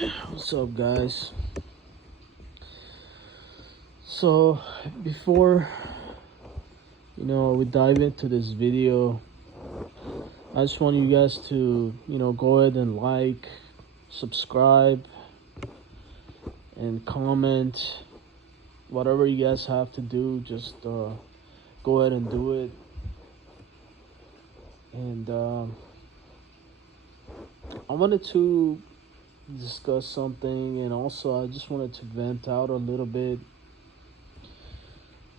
What's up, guys? So, before we dive into this video, I just want you guys to go ahead and like, subscribe, and comment. Whatever you guys have to do, just go ahead and do it. And I wanted to discuss something, and also I just wanted to vent out a little bit.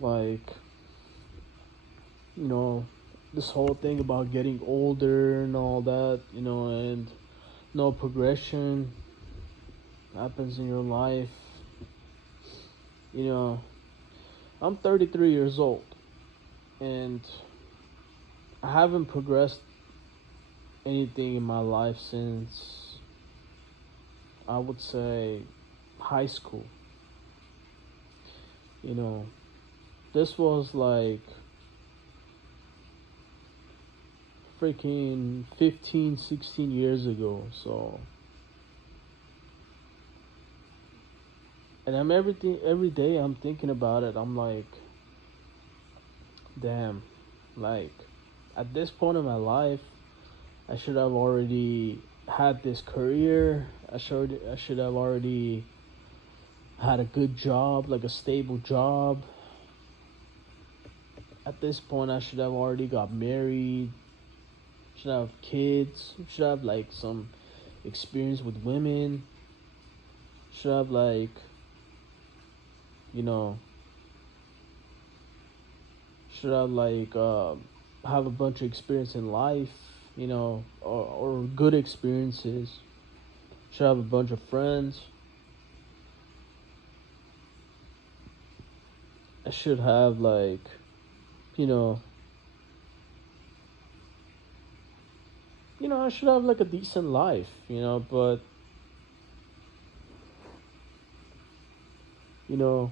Like, you know, this whole thing about getting older and all that, and no progression happens in your life. You know, I'm 33 years old, and I haven't progressed anything in my life since, I would say, high school. You know, this was like freaking 15, 16 years ago. So, and every day I'm thinking about it. I'm like, damn, like at this point in my life, I should have already had this career. I should have already had a good job, like a stable job. At this point, I should have already got married. Should have kids. Should have like some experience with women. Should have like, you know, should have like have a bunch of experience in life, or good experiences. Should have a bunch of friends. I should have like, you know, I should have like a decent life, but you know,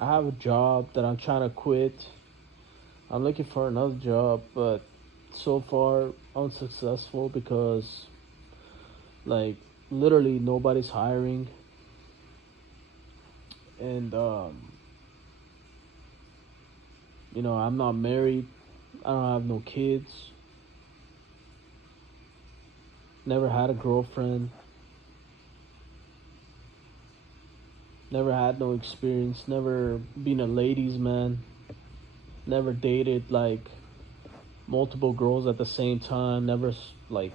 I have a job that I'm trying to quit. I'm looking for another job, but so far unsuccessful because like literally nobody's hiring. And I'm not married. I don't have no kids. Never had a girlfriend. Never had no experience. Never been a ladies man. Never dated like multiple girls at the same time. Never like,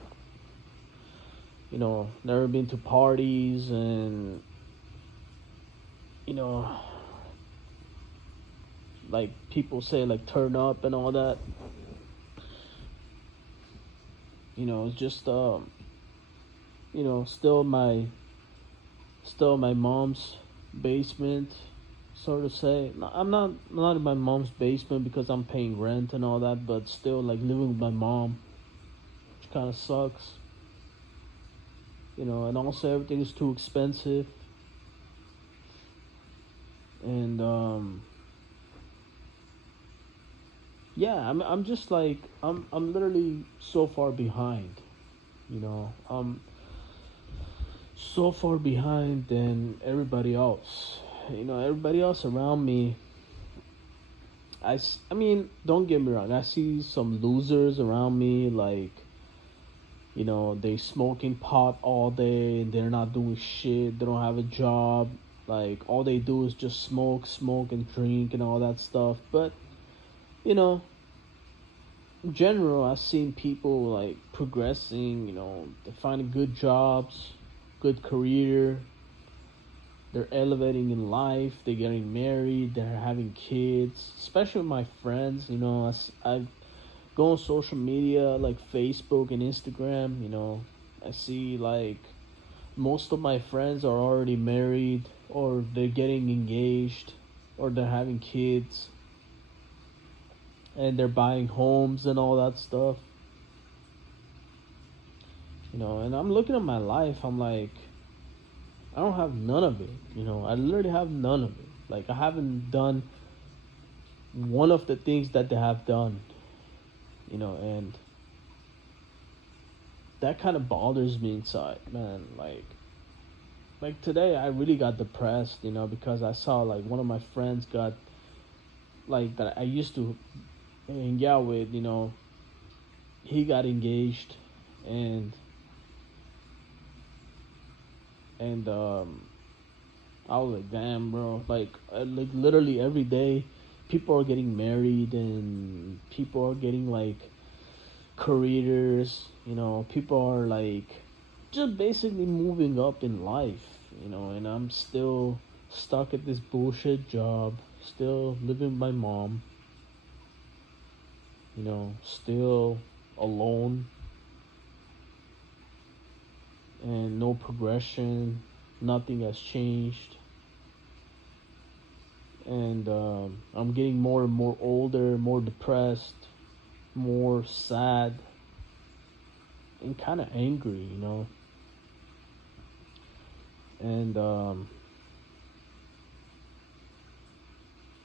never been to parties and you know like people say like turn up and all that. It's just still my mom's basement, sort of say. No, I'm not in my mom's basement because I'm paying rent and all that, but still like living with my mom, which kind of sucks. And also everything is too expensive. And yeah, I'm just like I'm literally so far behind. I'm so far behind than everybody else. Everybody else around me. I mean, don't get me wrong. I see some losers around me, like, they smoking pot all day and they're not doing shit. They don't have a job. Like, all they do is just smoke, and drink and all that stuff. But, you know, in general, I've seen people like progressing. They're finding good jobs, good career. They're elevating in life. They're getting married. They're having kids. Especially my friends. I go on social media like Facebook and Instagram. I see like most of my friends are already married, or they're getting engaged, or they're having kids, and they're buying homes and all that stuff. And I'm looking at my life. I'm like, I don't have none of it. I literally have none of it. Like, I haven't done one of the things that they have done. And that kind of bothers me inside, man. Like today, I really got depressed, because I saw like one of my friends got like that I used to hang out with, he got engaged, and and I was like, damn, bro. Like literally every day, people are getting married and people are getting like careers. People are like just basically moving up in life. And I'm still stuck at this bullshit job, still living with my mom. Still alone and no progression. Nothing has changed, and I'm getting more and more older, more depressed, more sad, and kind of angry, and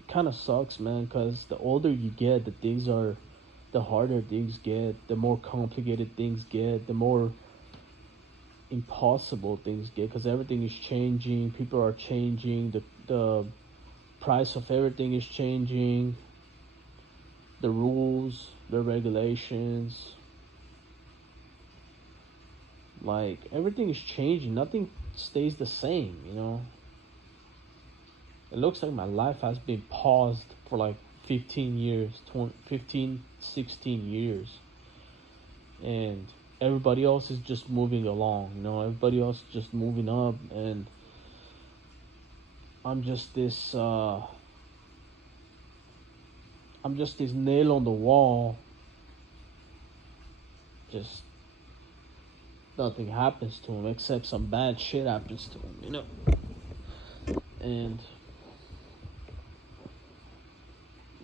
kind of sucks, man, because the older you get, the harder things get, the more complicated things get, the more impossible things get, because everything is changing, people are changing, the price of everything is changing, the rules, the regulations, like everything is changing, nothing stays the same. It looks like my life has been paused for like 15 years, 20, 15, 16 years, and everybody else is just moving along, everybody else is just moving up, and I'm just this nail on the wall. Just nothing happens to him except some bad shit happens to him, and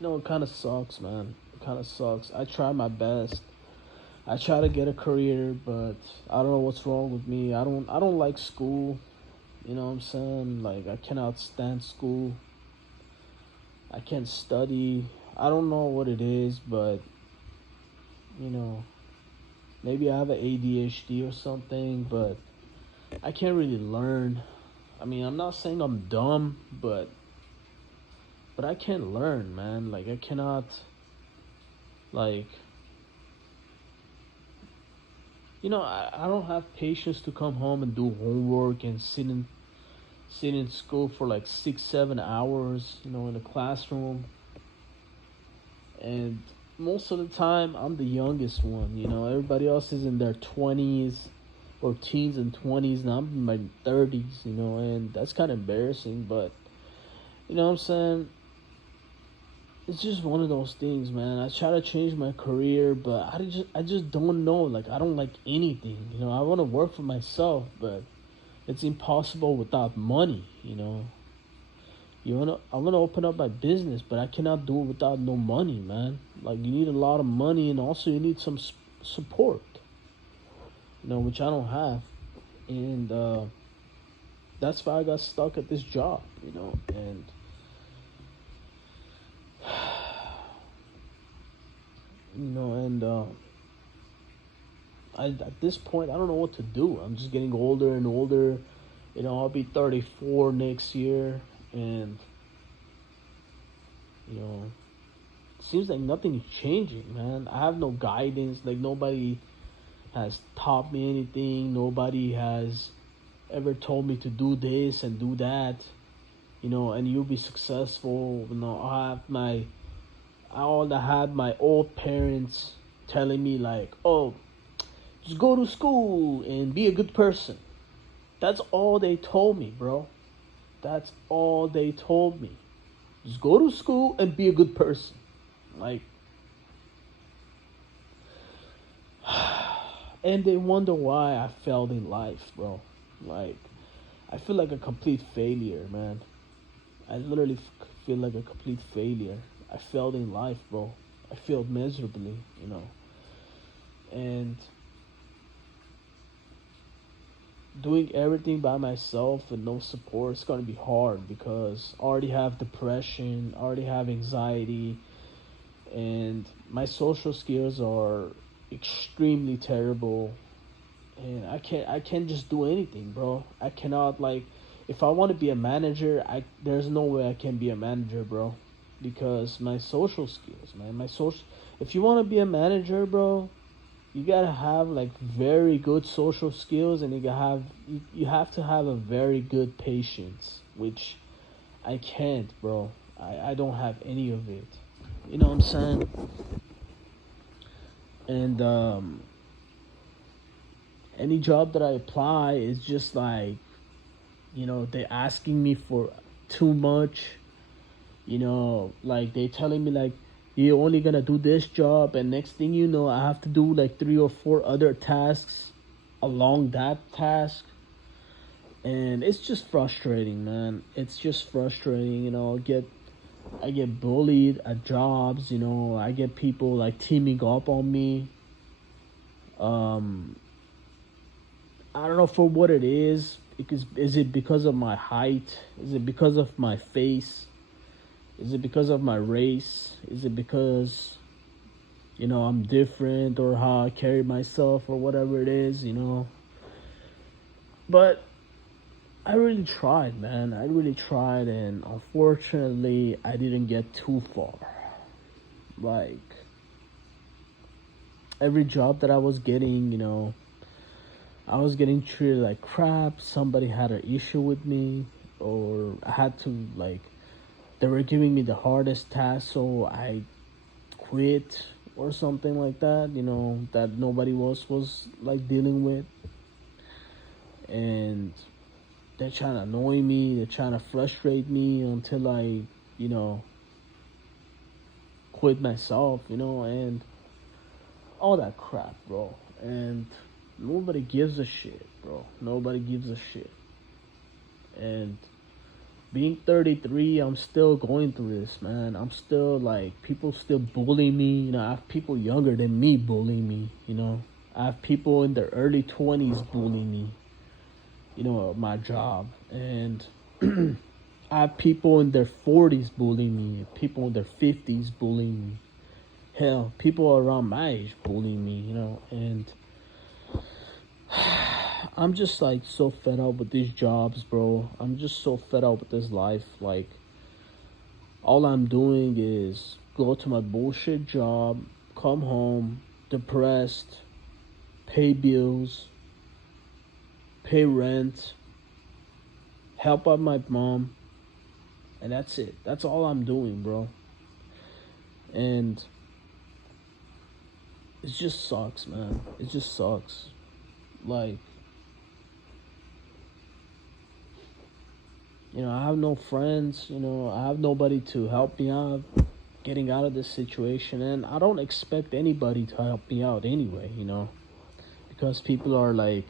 it kind of sucks, man. It kind of sucks. I try my best. I try to get a career, but I don't know what's wrong with me. I don't like school. You know what I'm saying? Like, I cannot stand school. I can't study. I don't know what it is, but you know, maybe I have an ADHD or something, but I can't really learn. I mean, I'm not saying I'm dumb, but I can't learn, man. Like, I cannot, like, I don't have patience to come home and do homework and sit in school for like 6 7 hours, in a classroom. And most of the time, I'm the youngest one. Everybody else is in their 20s or teens and 20s, and I'm in my 30s. And that's kind of embarrassing, but you know what I'm saying? It's just one of those things, man. I try to change my career, but I just don't know. Like, I don't like anything. I want to work for myself, but it's impossible without money. I wanna open up my business, but I cannot do it without no money, man. Like, you need a lot of money, and also you need some support. Which I don't have, and that's why I got stuck at this job. And at this point, I don't know what to do. I'm just getting older and older. I'll be 34 next year, and it seems like nothing is changing, man. I have no guidance. Like, nobody has taught me anything. Nobody has ever told me to do this and do that. And you'll be successful. I had my old parents telling me like, oh, just go to school and be a good person. That's all they told me, bro. That's all they told me. Just go to school and be a good person. Like, and they wonder why I failed in life, bro. Like, I feel like a complete failure, man. I literally feel like a complete failure. I failed in life, bro. I failed miserably. And doing everything by myself and no support, it's gonna be hard because I already have depression, I already have anxiety, and my social skills are extremely terrible. and I can't just do anything, bro. I cannot, like, if I want to be a manager, I there's no way I can be a manager, bro, because my social skills, man, my social. If you want to be a manager, bro, you gotta have like very good social skills, and you have to have a very good patience, which I can't, bro. I don't have any of it. You know what I'm saying? And any job that I apply is just like, they asking me for too much. Like they telling me like you're only gonna do this job, and next thing you know, I have to do like three or four other tasks along that task, and it's just frustrating, man. It's just frustrating. I get bullied at jobs. I get people like teaming up on me. Um, I don't know for what it is. Is it because of my height? Is it because of my face? Is it because of my race? Is it because I'm different, or how I carry myself, or whatever it is? But I really tried, man. I really tried, and unfortunately, I didn't get too far. Like, every job that I was getting, I was getting treated like crap. Somebody had an issue with me, or I had to, like, they were giving me the hardest task, so I quit or something like that, that nobody else was like dealing with. And they're trying to annoy me, they're trying to frustrate me until I, you know, quit myself, and all that crap, bro. And nobody gives a shit, bro. Nobody gives a shit. And being 33, I'm still going through this, man. I'm still like, people still bully me. I have people younger than me bullying me. I have people in their early 20s bullying me, my job. And I have people in their 40s bullying me, people in their 50s bullying me. Hell, people around my age bullying me. And I'm just like so fed up with these jobs, bro. I'm just so fed up with this life. Like, all I'm doing is go to my bullshit job, come home, depressed, pay bills, pay rent, help out my mom, and that's it. That's all I'm doing, bro. And it just sucks, man. It just sucks. Like, I have no friends, I have nobody to help me out getting out of this situation, and I don't expect anybody to help me out anyway, because people are like,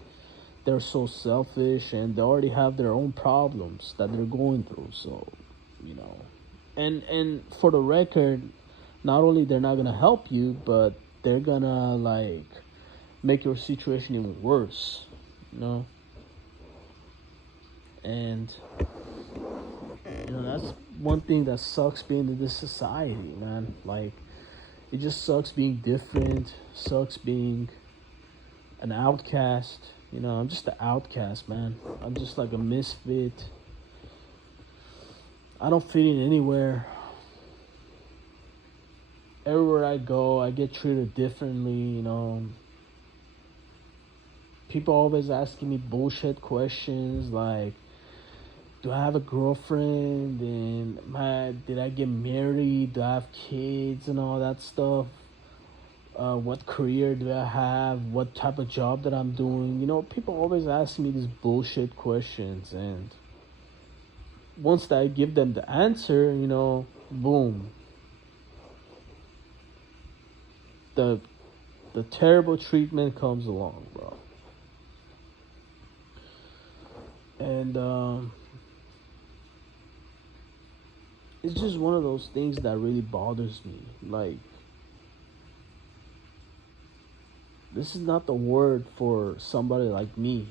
they're so selfish, and they already have their own problems that they're going through. So, you know, and for the record, not only they're not gonna help you, but they're gonna like make your situation even worse, you know. And that's one thing that sucks being in this society, man. Like, it just sucks being different, sucks being an outcast. I'm just an outcast, man. I'm just like a misfit. I don't fit in anywhere. Everywhere I go, I get treated differently. People always asking me bullshit questions like, do I have a girlfriend, and did I get married, do I have kids, and all that stuff. What career do I have, what type of job that I'm doing. People always ask me these bullshit questions, and once I give them the answer, boom, the terrible treatment comes along, bro. And it's just one of those things that really bothers me. Like, this is not the word for somebody like me.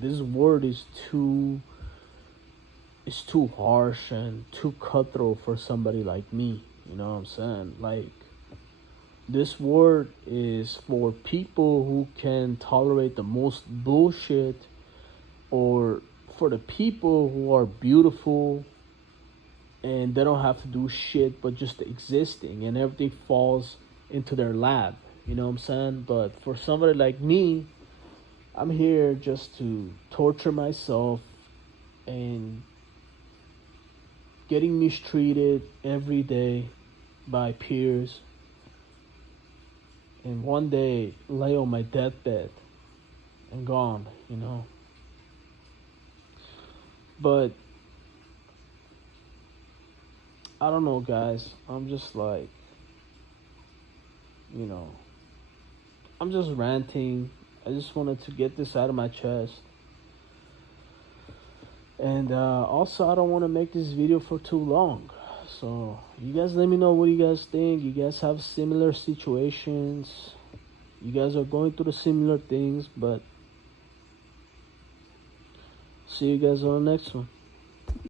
This word is too harsh and too cutthroat for somebody like me. You know what I'm saying? Like, This word is for people who can tolerate the most bullshit, or for the people who are beautiful and they don't have to do shit but just existing and everything falls into their lap. You know what I'm saying? But for somebody like me, I'm here just to torture myself and getting mistreated every day by peers, and one day lay on my deathbed and gone, you know. But I don't know, guys. I'm just like, you know, I'm just ranting. I just wanted to get this out of my chest. And also, I don't want to make this video for too long. So, you guys let me know what you guys think. You guys have similar situations. You guys are going through the similar things, but see you guys on the next one.